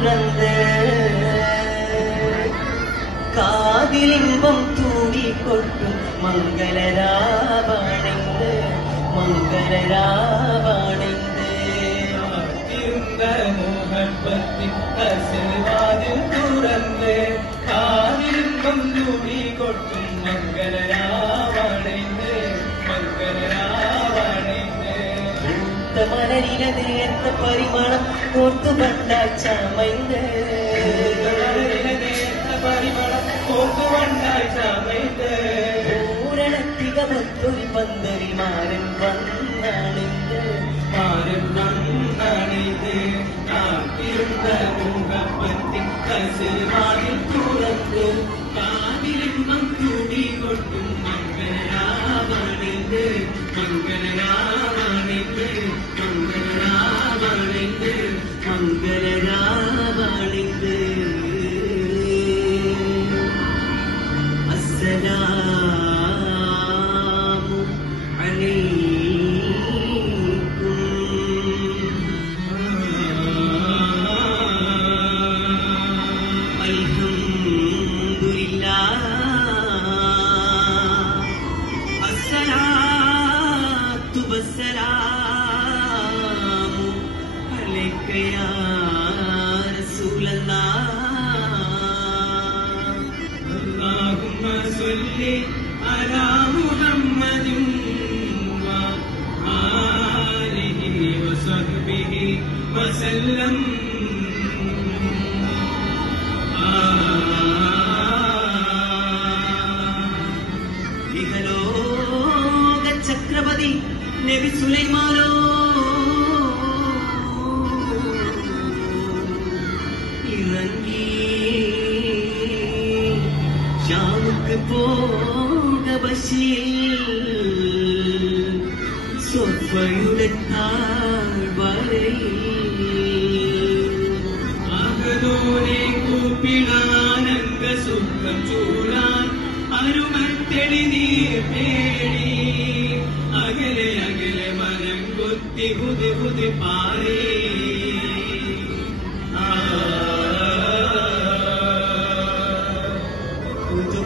തുറന്ന് കാതിലിമ്പം തൂവിക്കൊട്ടും മംഗളരാവണിന്ന് മംഗളരാവണിന്ന് മുഹബത്തിൻ കസിൽവാതിൽ തുറന്ന് കാതിലിമ്പം തൂവിക്കൊട്ടും മംഗളരാവണിന്ന് മംഗളരാവണിന്ന് മലരില നേർത്ത പരിമളം കോർത്തുവണ്ട ചമൈന്ന് പൂരണത്തികമൊത്തൊരു പന്തരി മാരൻ വന്നാണിന്ന് മുഖപ്പത്തി കസിൽവാതിൽ തുറന്നു കാതിലിമ്പം തൂടിക്കൊട്ടും മംഗളരാവണിന്ന് മംഗളരാവണിന്ന് മംഗളരാവണിന്ന് മംഗളരാവണിന്ന് അസ്സലാമു അലൈക്കും അൽഹംദുലില്ലാഹ് അസ്സലാത്തു വസ്സലാമു അലൈക യാ റസൂലല്ലാഹ് اللهم صل على محمد وآله وصحبه وسلم ഇഹലോക ചക്രവർത്തി നബി സുലൈമാനോ ഇറങ്ങി ഷാമുക്ക് പോക ബശീർ സൊഫയുടെ താഴ്വരയിൽ അകതോനെ കൂപ്പിടാനങ്ക സുഖം ചൂടാൻ അരുമത്തെളി നീർ പേടി അകലെ അകലെ മരം കൊത്തി പുതി പുതി പാറേ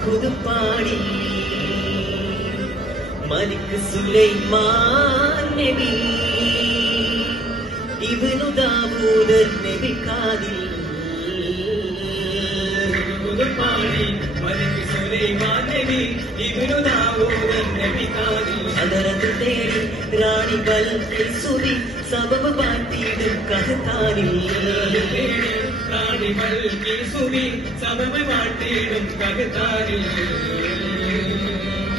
പുതുപാടി മലിക് സുലൈമാൻ നബി ഇബ്നു ദാവൂദ് നബി കാദിൽ പുതുപ്പാടി മലിക് സുലൈമാൻ നബി ഇബ്നു ദാവൂദ് നബി കാദിൽ അതരത്ത് തേടി റാണി ബൽഖീസുതി സബബ് പാട്ടിയിടും കഹത്താനിൽ റാണി ബൽഖീസുതി സബബ് പാട്ടിയിടും കഹത്താനിൽ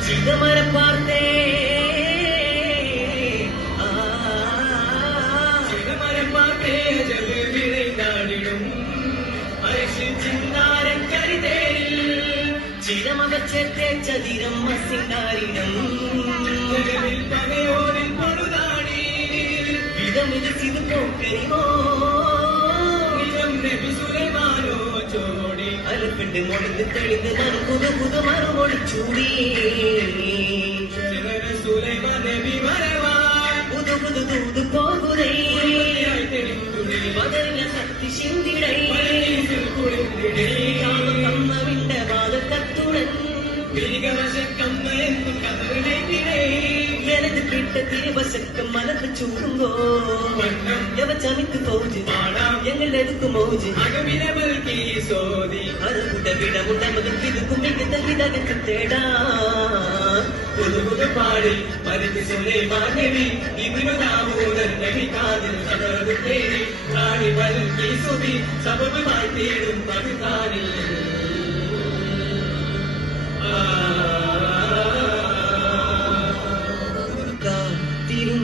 ചിതമരം പാർത്തേ ചിതമരം പാർത്തേ ജബ് വിളൈനാടിടും അരിശി ചിന്നാരൻ കരിതേരിൽ ചിരമകച്ചേർത്തേ ചതിരം മസിങ്കാരിടം ജഗവിൽ പകയോരിൽ പൊടുതാടി വിധമിത് ചിതു പോക്കരിമോ നബി സുലൈമാനോ ചോടി അലപ്പിണ്ട് മൊഴിந்து തെളിந்து മനം പുതു പുതു മറുമൊഴി ചൂടി സുലൈമാൻ നബി വരവാൻ പുതു പുതു തൂതു പോകുതേ തെളിഞ്ഞുടി പതറില ശക്തി ചിന്തിടൈ പരനീസിൽ കുളിർന്നിടേ കമ്മവിണ്ട വാദക്കത്തുടൻ വിരികവശക്കമ്മ എന്ന് കതറിലേക്കിടേ எனது கிட்ட திருவசக்கம் மலர்ந்து சூடுங்கோ எவ சமைத்து போஜு எங்கள் எதுக்கு மோஜு அகவிரவல் கீ சோதி அது குட விட முடமதுக்கு இதுக்கும் மிக தகிதகத்து தேடா புது புது பாடி மருந்து சுலைமான் நபி இப்னு தாவூத் நபி காதில் கதறு தேடி ராணி பல்கி சுபி சபபு வாழ்த்திடும் பகுதானில்